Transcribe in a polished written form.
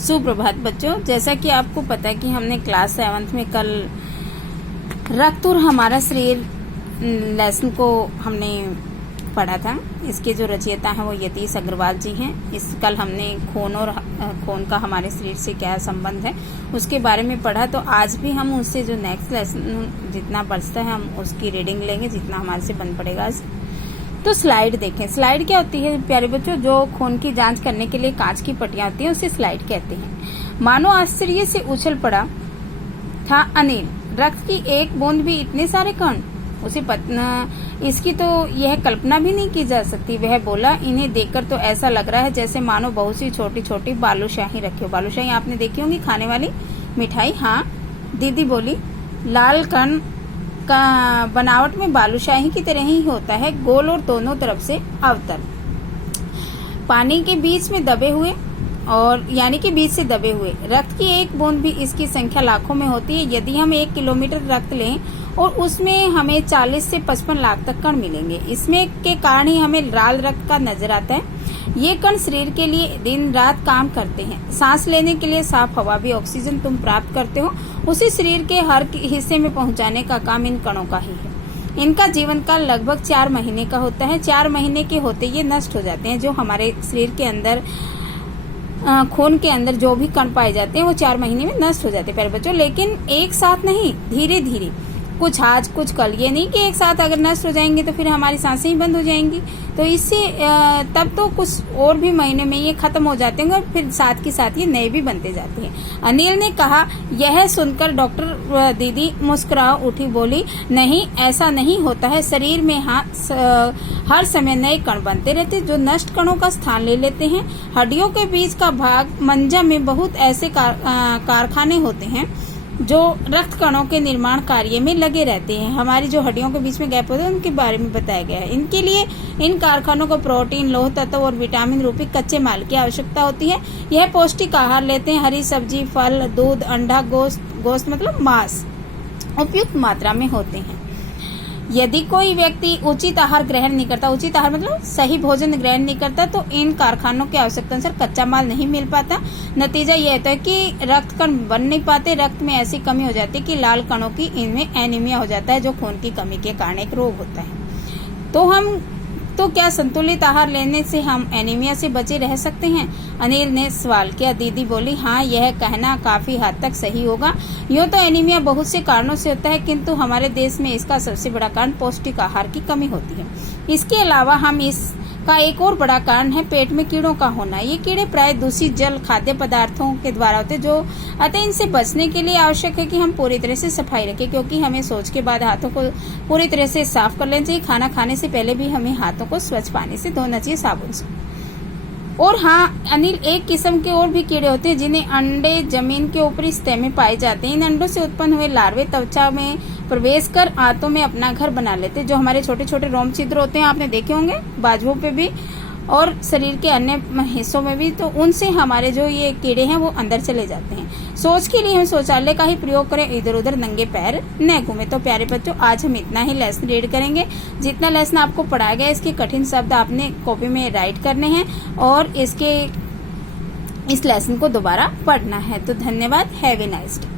सुप्रभात बच्चों, जैसा कि आपको पता है कि हमने क्लास 7th में कल रक्त और हमारा शरीर लेसन को हमने पढ़ा था। इसके जो रचयिता हैं वो यतीश अग्रवाल जी हैं। कल हमने खून और खून का हमारे शरीर से क्या संबंध है उसके बारे में पढ़ा। तो आज भी हम उससे जो नेक्स्ट लेसन जितना बचता है हम उसकी रीडिंग लेंगे, जितना हमारे से बन पड़ेगा आज। तो स्लाइड देखें। स्लाइड क्या होती है प्यारे बच्चों? जो खून की जांच करने के लिए कांच की पट्टियां होती हैं उसे स्लाइड कहते हैं। मानो आश्चर्य से उछल पड़ा था अनिल। रक्त की एक बूंद भी इतने सारे कण? उसे इसकी तो यह कल्पना भी नहीं की जा सकती। वह बोला, इन्हें देखकर तो ऐसा लग रहा है जैसे मानो बहुत सी छोटी छोटी बालूशाही रखी हो। बालूशाही आपने देखी होंगी, खाने वाली मिठाई। हाँ, दीदी बोली, लाल कण का बनावट में बालूशाही की तरह ही होता है, गोल और दोनों तरफ से अवतल, पानी के बीच में दबे हुए और यानी कि बीच से दबे हुए। रक्त की एक बूंद भी इसकी संख्या लाखों में होती है। यदि हम 1 किलोमीटर रक्त लें और उसमें हमें 40 से 55 लाख तक कण मिलेंगे। इसमें के कारण ही हमें लाल रक्त का नजर आता है। ये कण शरीर के लिए दिन रात काम करते हैं। सांस लेने के लिए साफ हवा भी ऑक्सीजन तुम प्राप्त करते हो, उसी शरीर के हर हिस्से में पहुंचाने का काम इन कणों का ही है। इनका जीवन काल लगभग 4 महीने का होता है। 4 महीने के होते ये नष्ट हो जाते हैं। जो हमारे शरीर के अंदर खून के अंदर जो भी कण पाए जाते हैं वो 4 महीने में नष्ट हो जाते हैं प्यारे बच्चों। लेकिन एक साथ नहीं, धीरे धीरे, कुछ आज कुछ कल। ये नहीं कि एक साथ अगर नष्ट हो जाएंगे तो फिर हमारी सांसें ही बंद हो जाएंगी। तो इससे तब तो कुछ और भी महीने में ये खत्म हो जाते हैं और फिर साथ के साथ ये नए भी बनते जाते हैं। अनिल ने कहा। यह सुनकर डॉक्टर दीदी मुस्कुरा उठी, बोली, नहीं, ऐसा नहीं होता है। शरीर में हर समय नए कण बनते रहते जो नष्ट कणों का स्थान ले लेते हैं। हड्डियों के बीच का भाग मंजा में बहुत ऐसे कारखाने होते हैं जो रक्त कणों के निर्माण कार्य में लगे रहते हैं। हमारी जो हड्डियों के बीच में गैप होते हैं उनके बारे में बताया गया है। इनके लिए इन कारखानों को प्रोटीन, लौह तत्व और विटामिन रूपी कच्चे माल की आवश्यकता होती है। यह पौष्टिक आहार लेते हैं। हरी सब्जी, फल, दूध, अंडा, गोश्त मतलब मांस उपयुक्त मात्रा में होते हैं। यदि कोई व्यक्ति उचित आहार ग्रहण नहीं करता, उचित आहार मतलब सही भोजन ग्रहण नहीं करता, तो इन कारखानों की आवश्यकता अनुसार कच्चा माल नहीं मिल पाता। नतीजा यह होता है कि रक्त कण बन नहीं पाते। रक्त में ऐसी कमी हो जाती है कि लाल कणों की इनमें एनीमिया हो जाता है, जो खून की कमी के कारण एक रोग होता है। तो क्या संतुलित आहार लेने से हम एनीमिया से बचे रह सकते हैं? अनिल ने सवाल किया। दीदी बोली, हाँ, यह कहना काफी हद तक सही होगा। यूँ तो एनीमिया बहुत से कारणों से होता है, किंतु हमारे देश में इसका सबसे बड़ा कारण पौष्टिक आहार की कमी होती है। इसके अलावा इसका एक और बड़ा कारण है पेट में कीड़ों का होना। ये कीड़े प्राय दूषित जल, खाद्य पदार्थों के द्वारा होते जो अतः इनसे बचने के लिए आवश्यक है कि हम पूरी तरह से सफाई रखें, क्योंकि हमें सोच के बाद हाथों को पूरी तरह से साफ कर लेना चाहिए। खाना खाने से पहले भी हमें हाथों को स्वच्छ पानी से धोना चाहिए, साबुन से। और हाँ अनिल, एक किस्म के और भी कीड़े होते हैं जिन्हें अंडे जमीन के ऊपरी सतह में पाए जाते हैं। इन अंडों से उत्पन्न हुए लार्वे त्वचा में प्रवेश कर आंतों में अपना घर बना लेते हैं। जो हमारे छोटे छोटे रोम छिद्र होते हैं, आपने देखे होंगे बाजुओं पे भी और शरीर के अन्य हिस्सों में भी, तो उनसे हमारे जो ये कीड़े हैं वो अंदर चले जाते हैं। शौच के लिए हम शौचालय का ही प्रयोग करें, इधर उधर नंगे पैर न घूमे। तो प्यारे बच्चों, आज हम इतना ही लेसन रीड करेंगे। जितना लेसन आपको पढ़ाया गया इसके कठिन शब्द आपने कॉपी में राइट करने हैं और इस लेसन को दोबारा पढ़ना है। तो धन्यवाद। Have a nice day.